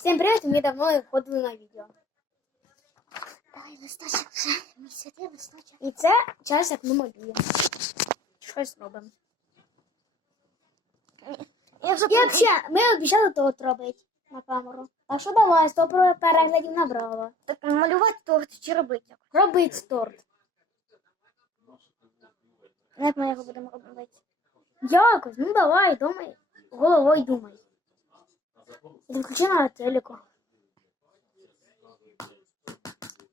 Всім привіт, ми давно не входили на відео. Давай листочок вже. Мій листочок. І це час, як ми малюємо. Щось робимо. Я вже І взагалі, ми обіцяли торт робити на камеру. Так що давай, 100 переглядів набрало. так малювати торт чи робити? Робить торт. Як ми його будемо робити? Якось, ну давай, думай. Головою думай. І включи на телеку.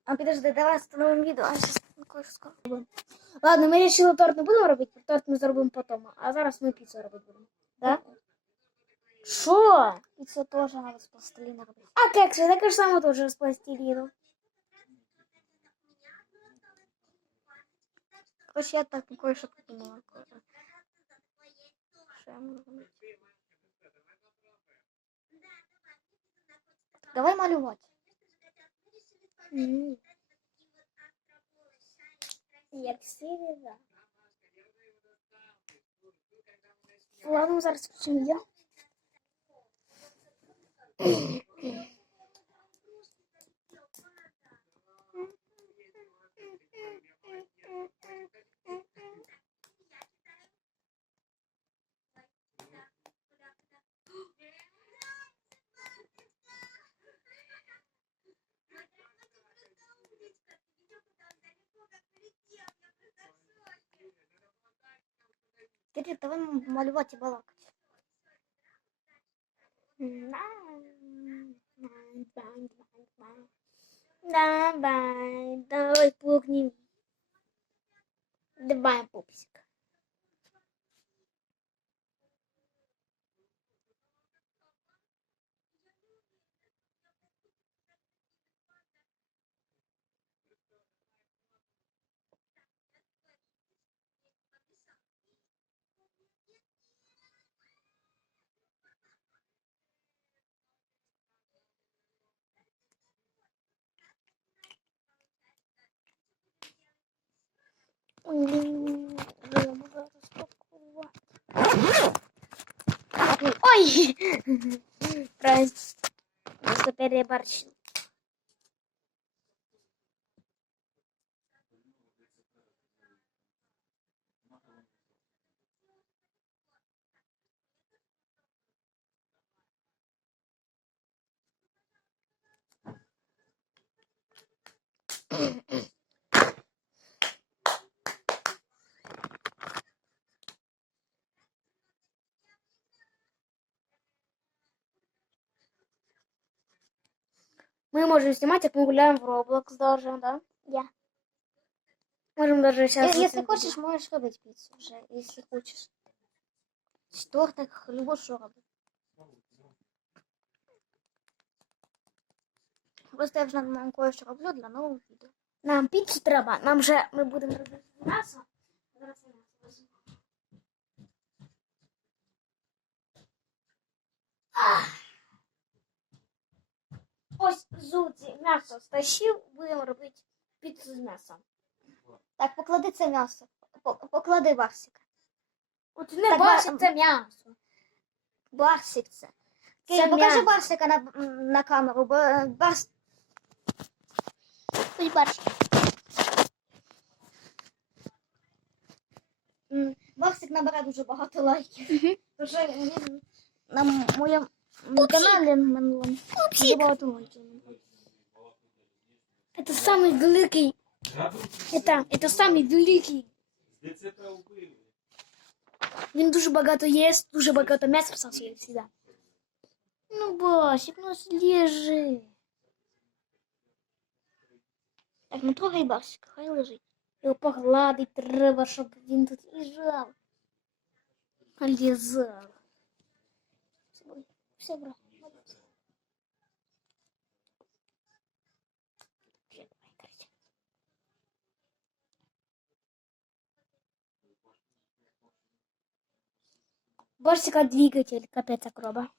А підожди, давай встановимо відео, а зараз кое-що скажу. Ладно, ми вирішили торт не будемо робити, торт ми зробимо потім. А зараз ми піцу робити будемо. Да? Що? Піцу теж треба з пластиліна робити. А кекси, таке ж саме теж з пластиліну. Короче, я так кое-що придумала. Що я можу робити? Давай малювати. М. Як сірі, Ладно, зараз включимо відео. Кирил, давай малювати і балакати. Давай, давай пукнем. Давай, пупсик. Ой! Просто, переборщил. Мы можем снимать, как мы гуляем в Roblox даже, да? Я. Можем даже сейчас... Э, Если хочешь, можешь робити піцу вже, якщо хочеш. З тортик, любо що робити. Просто я вже нам кое-що роблю для нового відео. Нам піцу треба. Нам же ми будемо робити м'ясо. Зараз Зуці м'ясо стащив, будемо робити піцу з м'ясом. Так, поклади це м'ясо. Поклади барсик. От не Так, бачить ба- це м'ясо. Барсик це. Це Кирил, покажи м'ясо. барсика на, на камеру, бо е, барс... Ой, барсик. М, Барсик набере дуже багато лайків. Дуже він на моєму каналі минулому. Дуже багато лайків. Це самий великий. Это, это самий великий. Він дуже багато їсть, дуже багато м'яса всосує всегда. Ну, Басик, ну слежи. Так, не трогай барсика, хай лежить. Його погладить треба, щоб він тут лежав. Лізав. Все, бро. Борсика двигатель, капец акроба.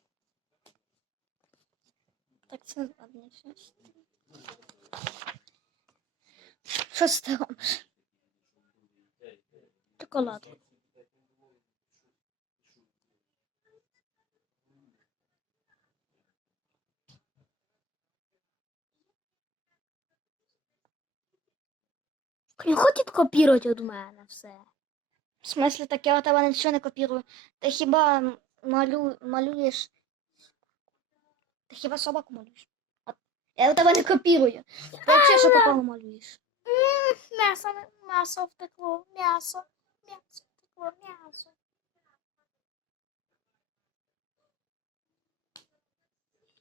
Так, все, ладно, сейчас. Що з там? Шоколадку. А Він хоче копірувати від мене все. В смислі, так я у тебе нічого не копірую. Ти хіба малю... малюєш. Ти хіба собаку малюєш? Я у тебе не копірую. Ти взагалі що попало малюєш? М'ясо, м'ясо втекло, м'ясо, м'ясо втекло, м'ясо.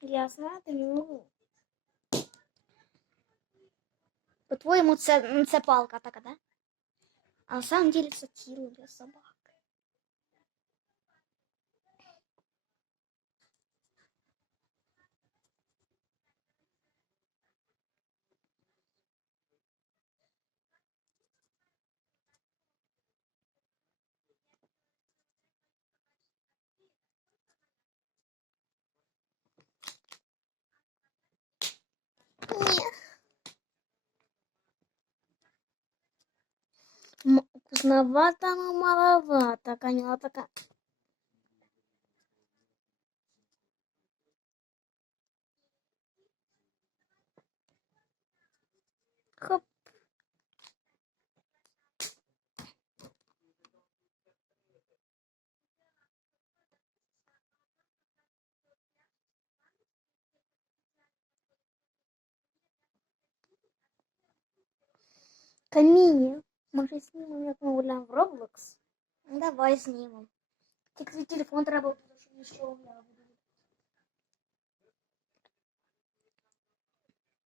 Я знати не можу. По-твоєму, це, м, це палка така, да? А на самом деле тіло для собак. М- Вкусновато, но маловато. Камила такая. Хоп. Камине. Мы же снимем, як ми гуляємо в Roblox. Ну, Давай знімемо. Тільки свій телефон треба буде, щоб нічого я буду.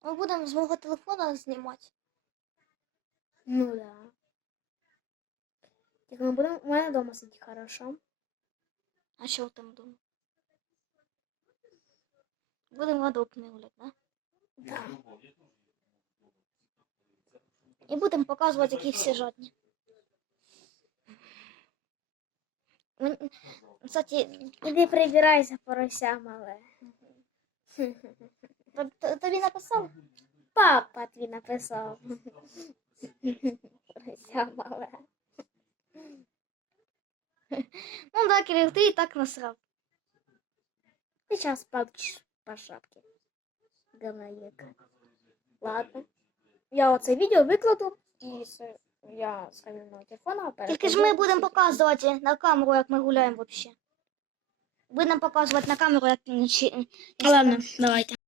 Ми будемо з мого телефона знімати. Ну да. Тільки ми будемо у мене вдома сидіти, хорошо? А що там вдома? Будемо водопни гуляти, да? Да. І будемо показувати, які всі жодні. Кстати, Іди прибирайся, порося мале. тобі написав? Папа твій написав. Порося мале. Ну да, Кирил, ти і так насрав. Ти зараз получиш по шапці. Говноєк. Ладно. Я оце відео викладу і я з на телефона Тільки ж ми будемо показувати на камеру, як ми гуляємо взагалі. Будемо показувати на камеру, як... Ладно, давайте.